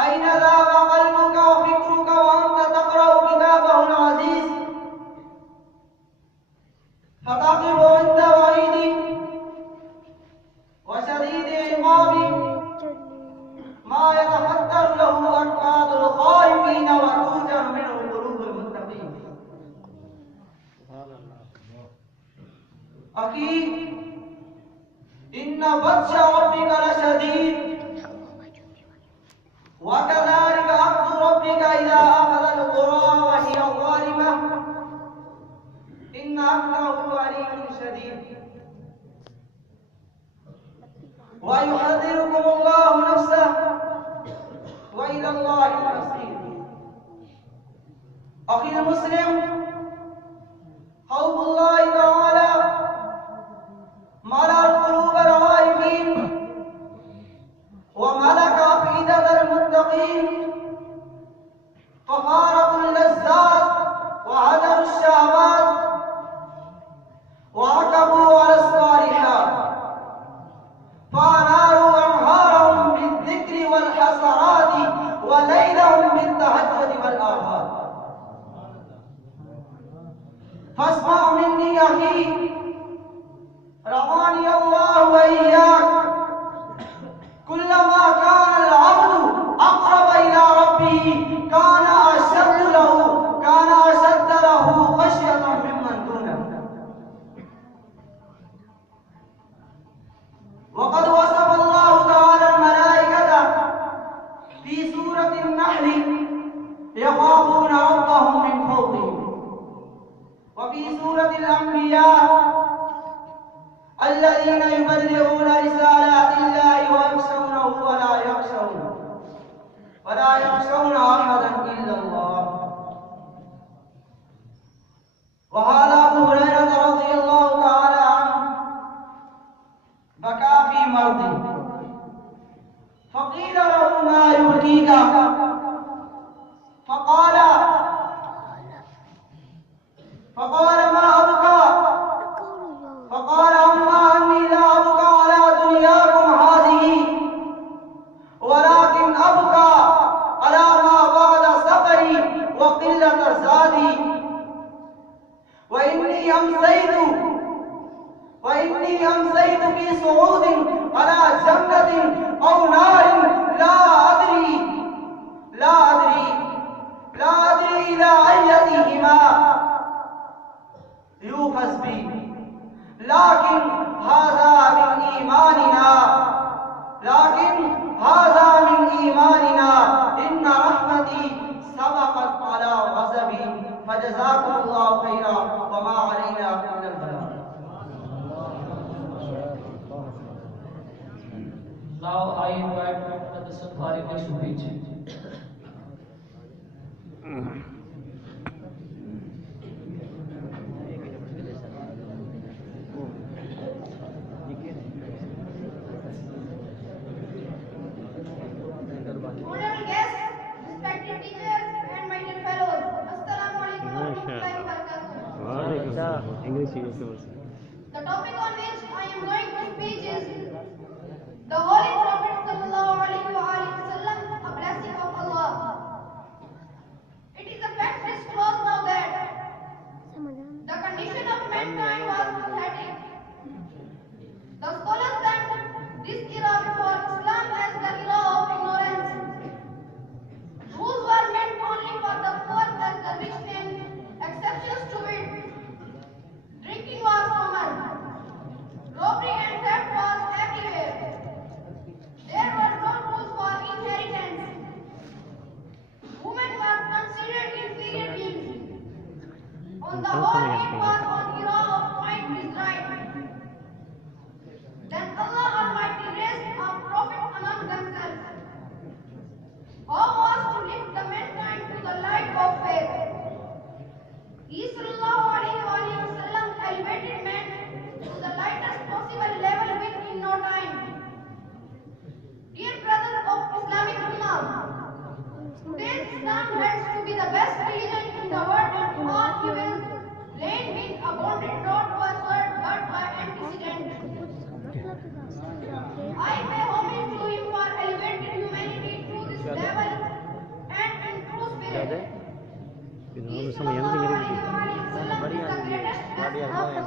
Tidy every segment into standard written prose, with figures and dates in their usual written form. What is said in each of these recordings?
أين ذهب قلبك وفكرك وأنت تقرأ كتابه العزيز فتقف عند وعيده وشديد عقابه ما يتفتر له أكباد الخائفين وتوجر منه قلوب المتقين. أخي إن بطش ربك لشديد وكذلك أخذ ربك إذا أخذ القرى وهي ظالمة إن أخذه أليم شديد. ويحذركم الله نفسه وإلى الله المصير. أخي المسلم خوف الله تعالى ملأ القلوب الخائفين وملك أفئدة المتقين ففارقوا اللذات وهجروا الشهوات وعكفوا على الصالحات فأناروا أنهارهم بالذكر والحسرات وليلهم بالتهجد والآفات. فاسمع مني أخي رعاني الله وإياك كلما كان العبد أقرب إلى ربه كان أشد له خشية ممن دونه. وقد وصف الله تعالى الملائكة في سورة النحل يخافون ربهم من فوقهم وفي سورة الأنبياء الذين يبلغون رسالات الله ويخشونه ولا يخشون أحدا إلا الله. وهذا أبو هريرة رضي الله تعالى عنه بكى في مرضه فقيل له ما يبكيك فقال ما أبكى فقال أما أني لا أبكى على دنياكم هذه ولكن أبكى على ما بعد سفري وقلة زادي وإني أمسيت في صعود على جنة أو نار لا أدري إلى أيتهما يؤخذ بي لكن هذا من إيماننا إن رحمتي سبقت على غضبي فجزاكم الله خيرا وما علينا إلا البلاغ. Now I invite Dr. Safari to speak. Honorable guests, respected teachers, and my dear fellows, Assalamu alaikum wa rahmatullahi wa barakatuh. English. The topic on which I am going to speak is the Holy Prophet sallallahu alaihi wasallam, a blessing of Allah. It is a fact disclosed now that the condition of mankind was pathetic. The scholars stand this era before Islam as the era of ignorance. be the best religion in the world and all evils, laid with abundant not westward but by antecedent. I pay homage to him for elevating humanity to this level and in true spirit. He sallallahu alayhi wa sallam is the greatest blessing of Allah.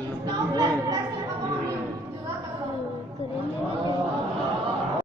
his downfall blessing upon him. Jazakallah.